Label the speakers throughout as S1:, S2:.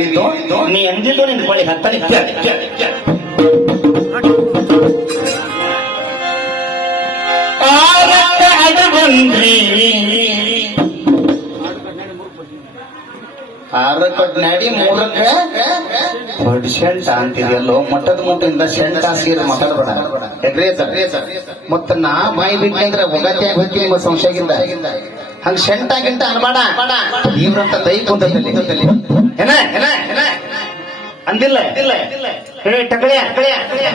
S1: ಹೇಳಿದ್ದು ನೀ ಎಂದಿದ್ದು ನಿನ್ ಬಳಿ ಕೇಳಿ ಆರಕ್ಕ ಅದು ಬಂದ್ರಿ. ಆರಕ್ಕ ನಡಿ ಮೂರಕ್ಕ ದೊಡ್ಡ ಶೆಂಟ ಅಂತಿದೆಯಲ್ಲೋ ಮಠದ ಮುಟ್ಟಿಂದ ಶೆಂಟ ಸೀರೆ ಮಾತಾಡಬೇಡ. ಮತ್ತ ನಾ ಬಾಯಿ ಬಿಟ್ಟೆ ಅಂದ್ರೆ ಒಗತ್ಯಾಗ ಹೋಗಿ ನಿಮ್ಮ ಸಂಶಯದಿಂದ. ಹಂಗ ಶೆಂಟ ಗಿಂಟ ಅನ್ಬೇಡ ಇವ್ರಂತ ದೈ ಕುಂತಲ್ಲಿ ಏನ ಏನ ಏನ? ಅಂದಿಲ್ಲ. ಇಲ್ಲ. ಹೇ ಟಕಳೆ ಟಕಳ್ಯ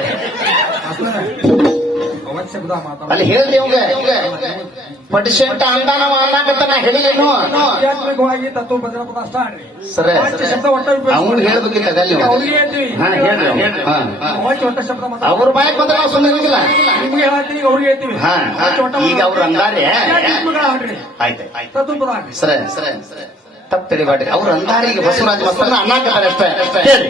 S1: ಅಲ್ಲಿ ಹೇಳ್ರಿ ಅವಂಗ ಪಡಿಶೆಂಟ ಅಂದಾನವ ಅನ್ನಾಕತ್ತ ನಾ ಹೇಳಿಲ್ಲೇನು
S2: ಆಧ್ಯಾತ್ಮಿಕವಾಗಿ ತತ್ವ ಭಜನ ಪದ ಅಷ್ಟ ಆಡ್ರಿ
S1: ಸರ.
S2: ಶಬ್ದ ಒಟ್ಟ.
S1: ಅವ್ನು ಹೇಳ್ಬೇಕಿತ್ತ ಅಲ್ಲಿ
S2: ಅವ್ರಿಗೆ ಹೇಳ್ತೀವಿ.
S1: ಹಾ ಹೇಳ್ರಿ
S2: ಒಟ್ಟ ಶಬ್ದ
S1: ಅವ್ರ ಬಾಯಕ್ ಬಂದ್ರೆ ನಾವು ಸುಮ್ಮನೆ ಇರಂಗಿಲ್ಲ.
S2: ನಿಮ್ಗೆ ಹೇಳತ್ತೀನಿ ಈಗ ಅವ್ರಿಗೆ ಹೇಳ್ತೀವಿ.
S1: ಹಾ, ಈಗ ಅವ್ರು ಅಂದಾರೆ. ಆಯ್ತು
S2: ತತ್ವ ಪದ ಆಡ್ರಿ.
S1: ಸರ ಸರ ತಪ್ಪು ತಿಳಿಬಾಡ್ರಿ ಅವ್ರು ಅಂದಾರೆ ಈಗ ಬಸವರಾಜ ಮಸ್ತನ ಅನ್ನಾಕತ್ತಾರೆ ಅಷ್ಟೇ. ಅಷ್ಟೇ ಕೇಳಿ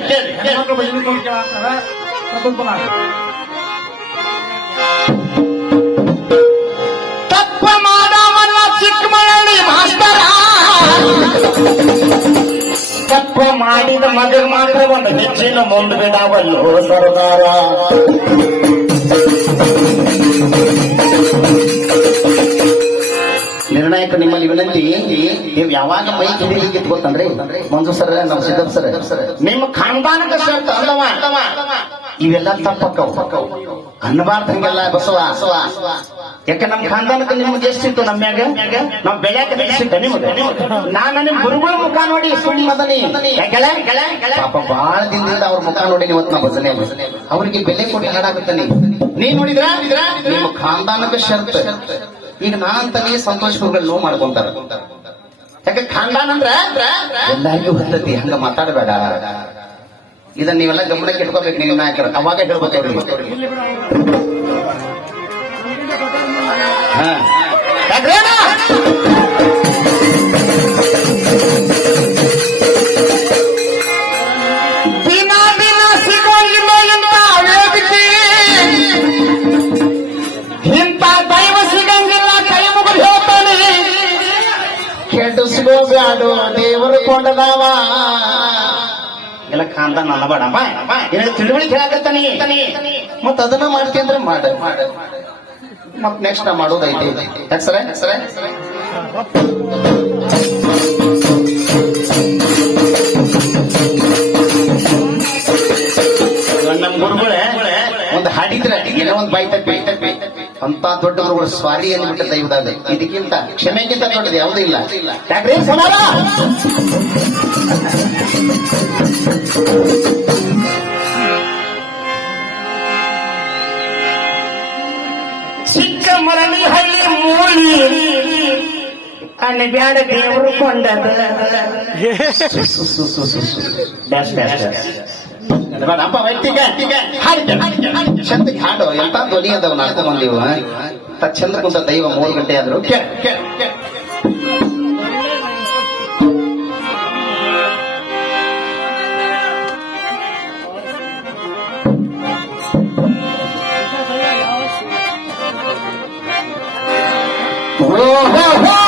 S1: ತಪ್ಪ ಮಾಡವನ್ನ ಚಿಕ್ಕಮಳಳ್ಳಿ ಮಾಸ್ತರ ತಪ್ಪ ಮಾಡಿದ ಮಗ ಮಾತ್ರ ಒಂದು ಹೆಚ್ಚಿನ ಮುಂದೆ ಬಿಡಾವಲ್ಲೋ ಸರ್ದಾರ. ನಿರ್ಣಾಯಕ ನಿಮ್ಮಲ್ಲಿ ವಿನಂತಿ, ನೀವು ಯಾವಾಗ ಮೈ ಹಿಡಿಲಿಕ್ಕೆ ಗೊತ್ತಂದ್ರೆ ಮಂಜು ಸರ್, ನಮ್ಮ ಸಿದ್ದಪ್ಪ ಸರ್. ನಿಮ್ಮ ಖಾನ್ದಾನಕ ಸರ್ ಅಲ್ಲವ? ಇವೆಲ್ಲ ತಪ್ಪಕ್ಕವು. ಅನ್ನಬಾರ್ದು ಹಂಗೆಲ್ಲ ಬಸವ. ಯಾಕೆ ನಮ್ ಖಾನ್ದಾನಕ್ಕೆ ನಿಮ್ಗೆ ಎಷ್ಟಿತ್ತು ನಮ್ಮ್ಯಾಗ ನಾವ್ ಬೆಳ್ಯಾಕ ಎಷ್ಟಿತ್ತು ನಿಮ್ಗೆ? ನಾನು ನಿಮ್ ಗುರುಗಳ ಮುಖ ನೋಡಿ ಸುಳ್ಳಿ? ಪಾಪ ಬಾಳ ದಿನದಿಂದ ಅವ್ರ ಮುಖ ನೋಡಿ ಇವತ್ತು ನಾ ಭಜನೆ ಅವ್ರಿಗೆ ಬೆಲೆ ಕೊಡಿ ಹಾಡಾಗುತ್ತಾನೆ ನೀ ನೋಡಿದ್ರ? ನಿಮ್ಮ ಖಾನ್ದಾನಕ್ಕೆ ಶರ್ತ್. ಈಗ ನಾನಂತಾನೆ ಸಂತೋಷ್ ಗುರುಗಳು ನೋವು ಮಾಡ್ಕೊಂತಾರ. ಯಾಕೆ ಖಾನ್ದಾನ್ ಅಂದ್ರ? ಎಲ್ಲರಿಗೂ ಹತ್ತತಿ. ಹಂಗ ಮಾತಾಡಬೇಡ. ಇದನ್ನ ನೀವೆಲ್ಲ ಗಮನಕ್ಕೆ ಇಟ್ಕೋಬೇಕು ನೀವು ನಾಯಕರು. ಅವಾಗ ಹೇಳ್ಬೇಕು ಹಾ. ಎಲ್ಲ ಖಾನ್ದಾನ್ ಅನ್ನಬೇಡ ಏನಾದ್ರು ತಿಳುವಳಿಕೆ ತನಿ ಮತ್ತ ಅದನ್ನ ಮಾಡ್ತಿ ಅಂದ್ರೆ ಮಾಡ. ಮತ್ ನೆಕ್ಸ್ಟ್ ನಾ ಮಾಡೋದೈತಿ. ಹೆಸರೇ ಸರ? ಅಂತ ದೊಡ್ಡ ಗುರುಗಳು ಸ್ವಾರಿಯಲ್ಲಿ ಬಿಟ್ಟ ದೈವದಾಗ ಇದಕ್ಕಿಂತ ಕ್ಷಮೆಗಿಂತ ದೊಡ್ಡದು ಯಾವುದೂ ಇಲ್ಲ. ಯಾಕ್ರಿ? ಸಮಾನ ಚಿಕ್ಕ ಮರಳಿ ಹಳ್ಳಿ ಮೂಳಿ. ಅಲ್ಲಿ ಬ್ಯಾಡ ದೇವರು ಕೊಂಡದ. ಡ್ಯಾಶ್ ಡ್ಯಾಶ್ ಡ್ಯಾಶ್ ಅಪ್ಪ ವ್ಯಕ್ತಿಗೆ ಚಂದಕ್ಕೆ ಹಾಡು ಎಂತ ಧ್ವನಿ ಅದಾವ ನಾಲ್ಕು ಮಂದಿವು ತ ಚಂದ ಕುಂತ ದೈವ ಮೂರು ಗಂಟೆ ಆದ್ರು ಕೇಳ್, ಕೇಳ್, ಕೇಳ್. ಓಹೋ